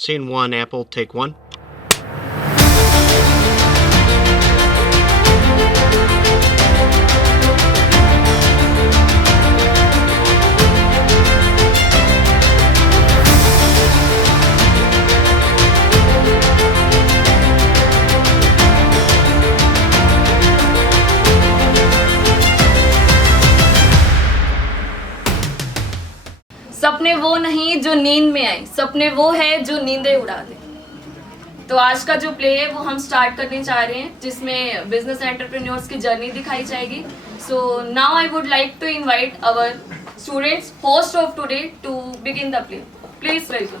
Scene 1, Apple, take 1. सपने वो नहीं जो नींद में आए, सपने वो है जो नींदें उड़ा दे। तो आज का जो प्ले है वो हम स्टार्ट करने चाह रहे हैं, जिसमें बिजनेस एंटरप्रेन्योर्स की जर्नी दिखाई जाएगी। So now I would like to invite our students, host of today, to begin the play. Please welcome.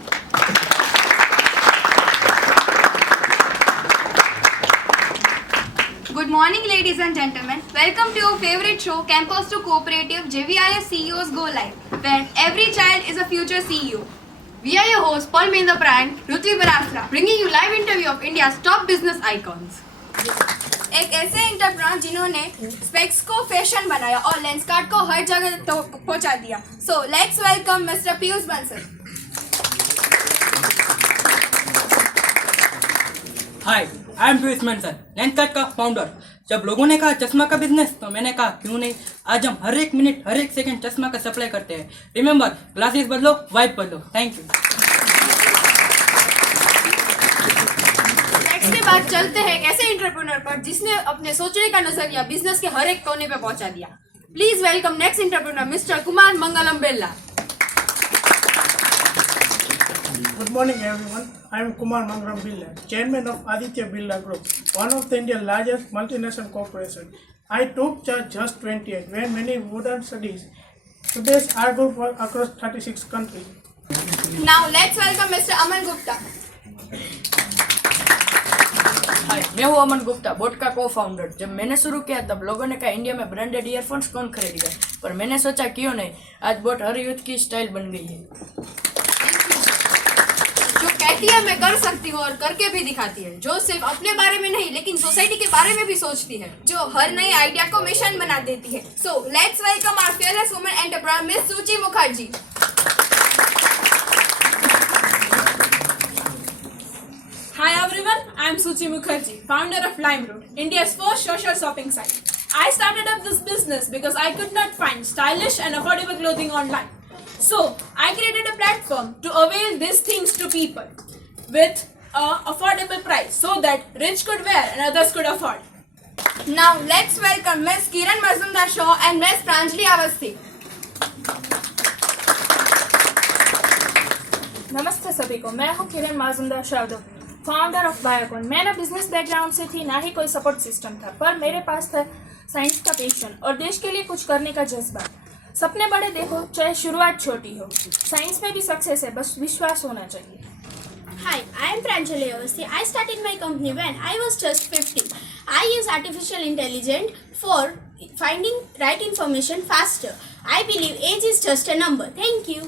Good morning, ladies and gentlemen. Welcome to your favorite show, Campus to Cooperative JVIS CEOs Go Live, where every child is a future CEO. We are your hosts, Paul Mendra and Ruthvi Barasra, bringing you live interview of India's top business icons. एक ऐसे entrepreneur जिन्होंने specs को fashion बनाया और lens card को हर जगह पहुंचा दिया. So let's welcome Mr. Piyush Bansal. Hi, I am Piyush Bansal, Lenskart का फाउंडर। जब लोगों ने कहा चश्मा का बिजनेस, तो मैंने कहा क्यों नहीं। आज हम हर एक मिनट, हर एक सेकंड चश्मा का सप्लाई करते हैं। रिमेंबर, ग्लासेस बदलो, वाइप बदलो। Thank you. नेक्स्ट के बाद चलते हैं एक ऐसे एंटरप्रेन्योर पर जिसने अपने सोचने का नजरिया बिजनेस के हर एक कोने पे पहुंचा दिया. Please welcome next entrepreneur mister Kumar Mangalam Birla. Good morning everyone. I am Kumar Mangalam Birla, Chairman of Aditya Birla Group, one of the India's largest multinational corporations. I took charge just 28 when many wouldn't studies. Today's our group work across 36 countries. Now let's welcome Mr. Aman Gupta. हाय, मैं हूँ Aman Gupta, boat का को founder. जब मैंने शुरू किया तब लोगों ने कहा इंडिया में ब्रांडेड ईयरफोन्स कौन खरीदेगा, पर मैंने सोचा क्यों नहीं। आज बोट हर यूथ की स्टाइल बन गई है। जो कहती है मैं कर सकती हूँ और करके भी दिखाती है, जो सिर्फ अपने बारे में नहीं लेकिन सोसाइटी के बारे में भी सोचती है, जो हर नए आइडिया को मिशन बना देती है. So let's welcome our fearless woman entrepreneur miss Suchi Mukherjee. Hi everyone, I am Suchi Mukherjee, founder of LimeRoad, India's first social shopping site. I started up this business because I could not find stylish and affordable clothing online. So, I created a platform to avail these things to people with an affordable price so that rich could wear and others could afford. Now let's welcome Miss Kiran Mazumdar Shaw and Miss Pranjali Awasthi. नमस्ते सभी को, मैं हूँ Kiran Majumdar Shaw, founder of Biocon. मेरा business background से थी, ना ही कोई सपोर्ट सिस्टम था, पर मेरे पास था साइंस का पैशन और देश के लिए कुछ करने का जज्बा। सपने बड़े देखो, चाहे शुरुआत छोटी हो, साइंस में भी सक्सेस है, बस विश्वास होना चाहिए। Hi, I am Pranjali Awasthi. I started my company when I was just 15. I use artificial intelligence for finding right information faster. I believe age is just a number. Thank you.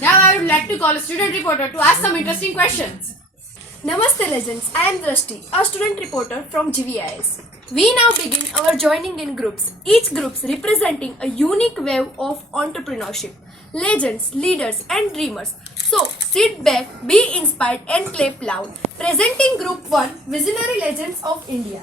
Now I would like to call a student reporter to ask some interesting questions. Namaste legends, I am Drashti, a student reporter from GVIS. We now begin our joining in groups, each group representing a unique wave of entrepreneurship, legends, leaders and dreamers. So sit back, be inspired and clap loud. Presenting Group 1, Visionary Legends of India.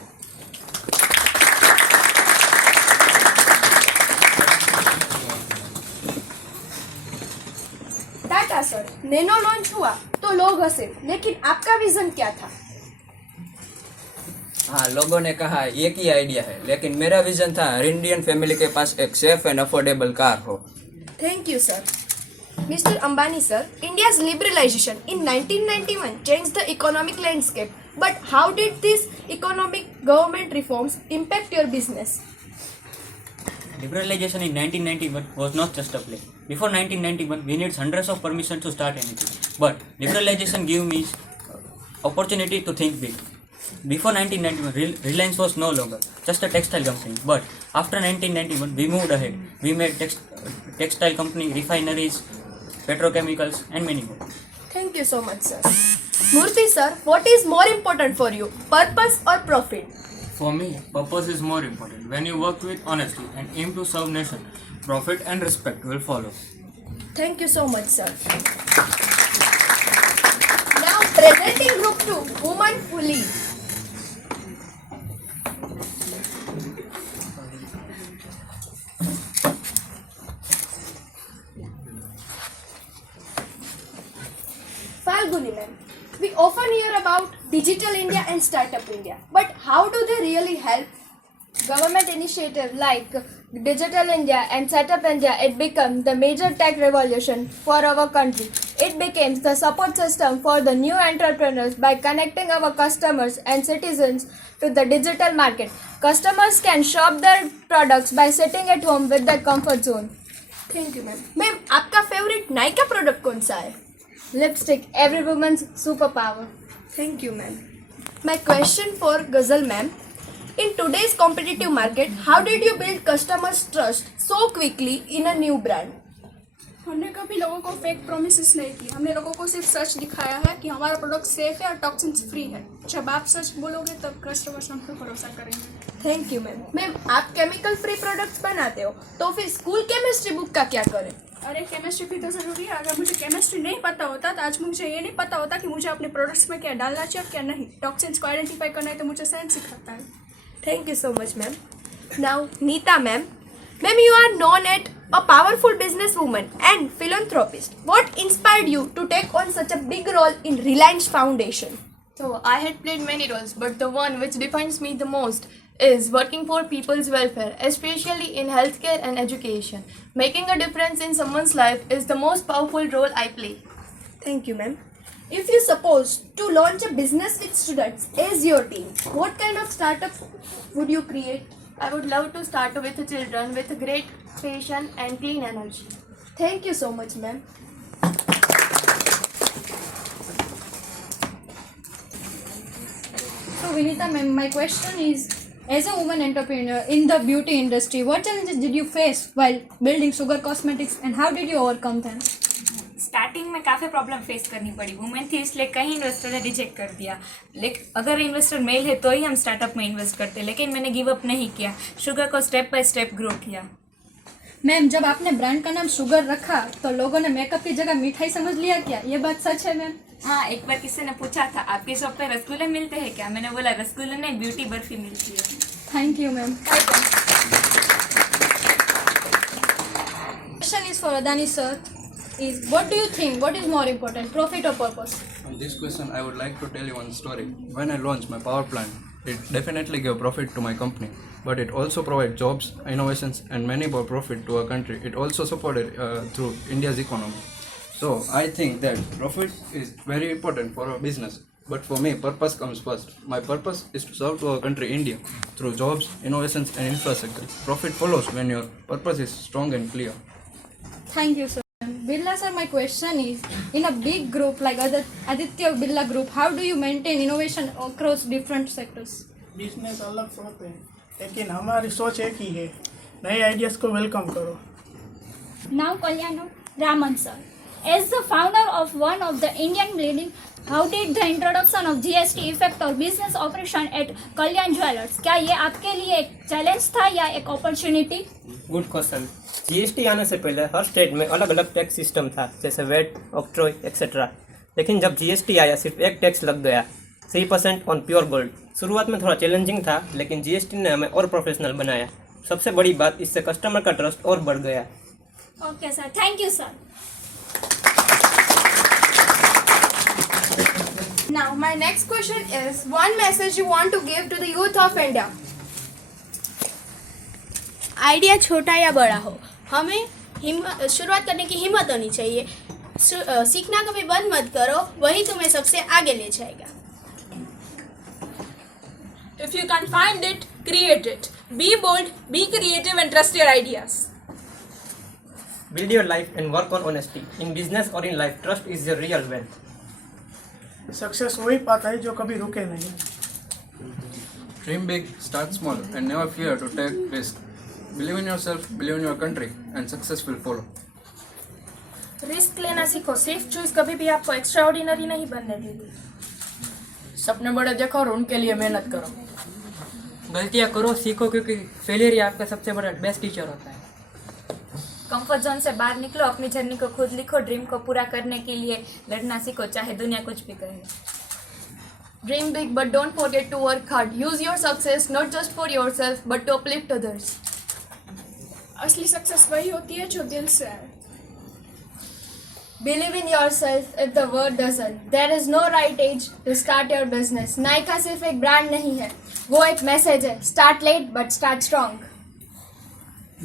Tata sir, nano launch हुआ तो लोग हंसे, लेकिन आपका vision क्या था? हाँ, लोगों ने कहा एक ही आइडिया है, लेकिन मेरा विजन था हर इंडियन फैमिली के पास एक सेफ एंड अफोर्डेबल कार हो। Thank you, sir. Mr. Ambani, sir, India's liberalization in 1991 changed the economic landscape. But how did these economic government reforms impact your business? Liberalization in 1991 was not just a play. Before 1991, we need hundreds of permissions to start anything. But liberalization gave me opportunity to think big. Before 1991, Reliance was no longer just a textile company. But after 1991, we moved ahead. We made textile company, refineries, petrochemicals, and many more. Thank you so much, sir. Murthy, sir, what is more important for you, purpose or profit? For me, purpose is more important. When you work with honesty and aim to serve nation, profit and respect will follow. Thank you so much, sir. Now presenting group 2, women who lead. Falguni ma'am, we often hear about Digital India and Startup India, but how do they really help? Government initiatives like Digital India and Startup India, it became the major tech revolution for our country. It became the support system for the new entrepreneurs by connecting our customers and citizens to the digital market. Customers can shop their products by sitting at home with their comfort zone. Thank you, ma'am. Ma'am, आपका favorite Nykaa product कौन सा है? Lipstick, every woman's superpower. Thank you, ma'am. My question for Ghazal ma'am. In today's competitive market, how did you build customers' trust so quickly in a new brand? हमने कभी लोगों को fake promises नहीं की। हमने लोगों को सिर्फ सच दिखाया है कि हमारा प्रोडक्ट सेफ है और टॉक्सिन्स फ्री है। जब आप सच बोलोगे तब कस्टमर्स हम पर भरोसा करेंगे। Thank you ma'am. मैम, आप केमिकल फ्री प्रोडक्ट्स बनाते हो, तो फिर स्कूल केमिस्ट्री बुक का क्या करें? अरे केमिस्ट्री भी तो ज़रूरी है। अगर मुझे केमिस्ट्री नहीं पता होता तो आज मुझे ये नहीं पता होता कि मुझे अपने प्रोडक्ट्स में क्या डालना चाहिए और क्या नहीं। टॉक्सिन्स को आइडेंटिफाई करना है तो मुझे साइंस सिखाता है। Thank you so much, ma'am. Now, Neeta, ma'am. Ma'am, you are known as a powerful businesswoman and philanthropist. What inspired you to take on such a big role in Reliance Foundation? So I had played many roles, but the one which defines me the most is working for people's welfare, especially in healthcare and education. Making a difference in someone's life is the most powerful role I play. Thank you, ma'am. If you suppose to launch a business with students as your team, what kind of startup would you create? I would love to start with children with great passion and clean energy. Thank you so much, ma'am. So Vinita ma'am, my question is, as a woman entrepreneur in the beauty industry, what challenges did you face while building Sugar Cosmetics and how did you overcome them? Starting में काफ़ी problem face करनी पड़ी। Women थी इसलिए कई investor ने reject कर दिया। लेकिन अगर इन्वेस्टर मेल है तो ही हम स्टार्टअप में इन्वेस्ट करते, लेकिन मैंने गिव अप नहीं किया। शुगर को स्टेप बाय स्टेप ग्रो किया। मैम, जब आपने ब्रांड का नाम शुगर रखा तो लोगों ने मेकअप की जगह मिठाई समझ लिया क्या? ये बात सच है मैम? हाँ, एक बार किसी ने पूछा था आपकी शॉप पे रसगुल्ले मिलते हैं क्या? मैंने बोला रसगुल्ले नहीं, ब्यूटी बर्फी मिलती है। Thank you ma'am. Question is for Adani sir. What do you think? What is more important, profit or purpose? On this question, I would like to tell you one story. When I launched my power plant, it definitely gave profit to my company, but it also provided jobs, innovations, and many more profit to our country. It also supported through India's economy. So I think that profit is very important for our business. But for me, purpose comes first. My purpose is to serve to our country, India, through jobs, innovations, and infrastructure. Profit follows when your purpose is strong and clear. Thank you sir. Birla sir, my question is, in a big group like Aditya Birla Group, how do you maintain innovation across different sectors? Business अलग होते हैं, लेकिन हमारी सोच एक ही है, नए ideas को वेलकम करो। Now Kalyana Raman sir, as the founder of one of the Indian leading, how did the introduction of GST affect our business operation at Kalyan Jewelers? क्या ये आपके लिए एक चैलेंज था या एक अपॉर्चुनिटी? Good question. जीएसटी आने से पहले हर स्टेट में अलग अलग टैक्स सिस्टम था, जैसे वेट, ऑक्ट्रॉय एक्सेट्रा। लेकिन जब जीएसटी आया सिर्फ एक टैक्स लग गया, 3% ऑन प्योर गोल्ड। शुरुआत में थोड़ा चैलेंजिंग था, लेकिन जीएसटी ने हमें और प्रोफेशनल बनाया। सबसे बड़ी बात, इससे कस्टमर का ट्रस्ट और बढ़ गया। Okay sir, thank you sir. Now, my next question is, one message you want to give to the youth of India. Idea छोटा या बड़ा हो, हमें शुरुआत करने की हिम्मत होनी चाहिए। सीखना कभी बंद मत करो, वही तुम्हें सबसे आगे ले जाएगा। If you can't find it, create it. Be bold, be creative and trust your ideas. Build your life and work on honesty. In business or in life, trust is your real wealth. Success वही पाता है जो कभी रुके नहीं। Dream big, start small, and never fear to take risk. Believe in yourself, believe in your country, and success will follow. Risk लेना सीखो, safe choice कभी भी आपको एक्स्ट्रा ऑर्डिनरी नहीं बनने देगी। सपने बड़े देखो और उनके लिए मेहनत करो। गलतियाँ करो, सीखो, क्योंकि फेलियर ही आपका सबसे बड़ा बेस्ट टीचर होता है। कंफर्ट जोन से बाहर निकलो, अपनी जर्नी को खुद लिखो, ड्रीम को पूरा करने के लिए लड़ना सीखो, चाहे दुनिया कुछ भी कहे। Dream big, but don't forget to work hard. Use your success not just for yourself, but to uplift others. असली सक्सेस वही होती है जो दिल से आए। Believe in yourself if the world doesn't. There is no right age to start your business. Nykaa सिर्फ एक ब्रांड नहीं है, वो एक मैसेज है। Start late but start strong.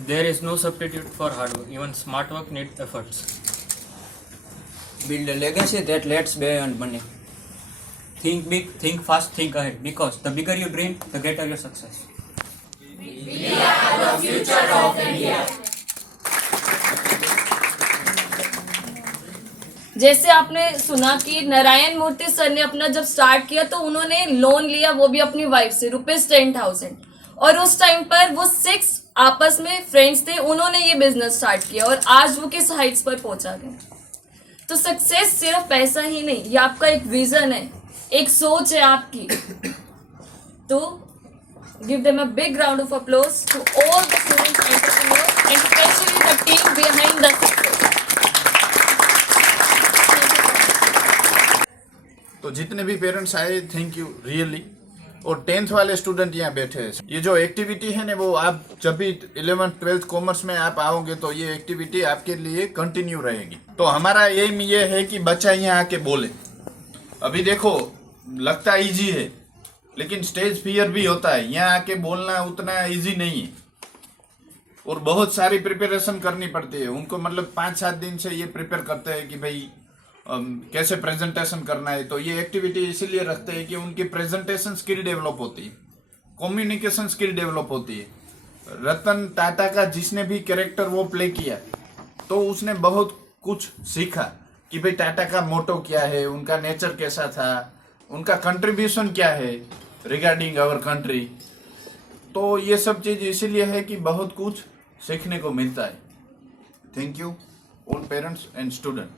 There is no substitute for hard work. Even smart work needs efforts. Build a legacy that lets beyond money. Think big, think fast, think ahead. Because the bigger you dream, the greater your success. जैसे आपने सुना कि नारायण मूर्ति sir ने अपना जब start किया तो उन्होंने लोन लिया, वो भी अपनी वाइफ से ₹10,000, और उस टाइम पर वो 6 आपस में फ्रेंड्स थे, उन्होंने ये बिजनेस स्टार्ट किया और आज वो किस हाइट्स पर पहुंचा गए। तो सक्सेस सिर्फ पैसा ही नहीं, ये आपका एक विजन है, एक सोच है आपकी। तो give them a big round of applause to all the students, entrepreneurs and specially the team behind the success. तो जितने भी पेरेंट्स आए, थैंक यू रियली। और 10th वाले स्टूडेंट यहाँ बैठे हैं, ये जो एक्टिविटी है ना, वो आप जब भी 11th 12th कॉमर्स में आप आओगे तो ये एक्टिविटी आपके लिए कंटिन्यू रहेगी। तो हमारा एम ये है कि बच्चा यहाँ आके बोले। अभी देखो, लगता इजी है लेकिन स्टेज फियर भी होता है, यहाँ आके बोलना उतना इजी नहीं है और बहुत सारी प्रिपरेशन करनी पड़ती है उनको। मतलब 5-7 दिन से ये प्रिपेयर करते हैं कि भाई कैसे प्रेजेंटेशन करना है। तो ये एक्टिविटी इसीलिए रखते हैं कि उनकी प्रेजेंटेशन स्किल डेवलप होती है, कम्युनिकेशन स्किल डेवलप होती है। रतन टाटा का जिसने भी कैरेक्टर वो प्ले किया तो उसने बहुत कुछ सीखा कि भाई टाटा का मोटो क्या है, उनका नेचर कैसा था, उनका कंट्रीब्यूशन क्या है रिगार्डिंग आवर कंट्री। तो ये सब चीज़ इसीलिए है कि बहुत कुछ सीखने को मिलता है। Thank you all parents and student.